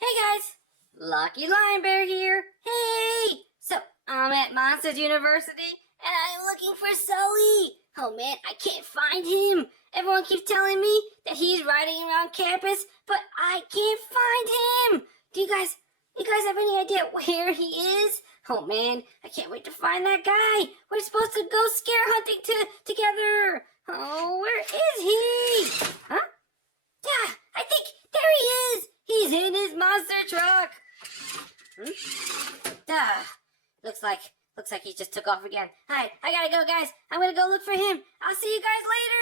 Hey guys, LuckyLionBear here. Hey! So, I'm at Monsters University and I'm looking for Sulley. Oh man, I can't find him. Everyone keeps telling me that he's riding around campus, but I can't find him. Do you guys have any idea where he is? Oh man, I can't wait to find that guy. We're supposed to go scare hunting together. Oh, where is he? Huh? Yeah, I think there he is. He's in his monster truck. Looks like he just took off again. Alright, I gotta go, guys. I'm gonna go look for him. I'll see you guys later.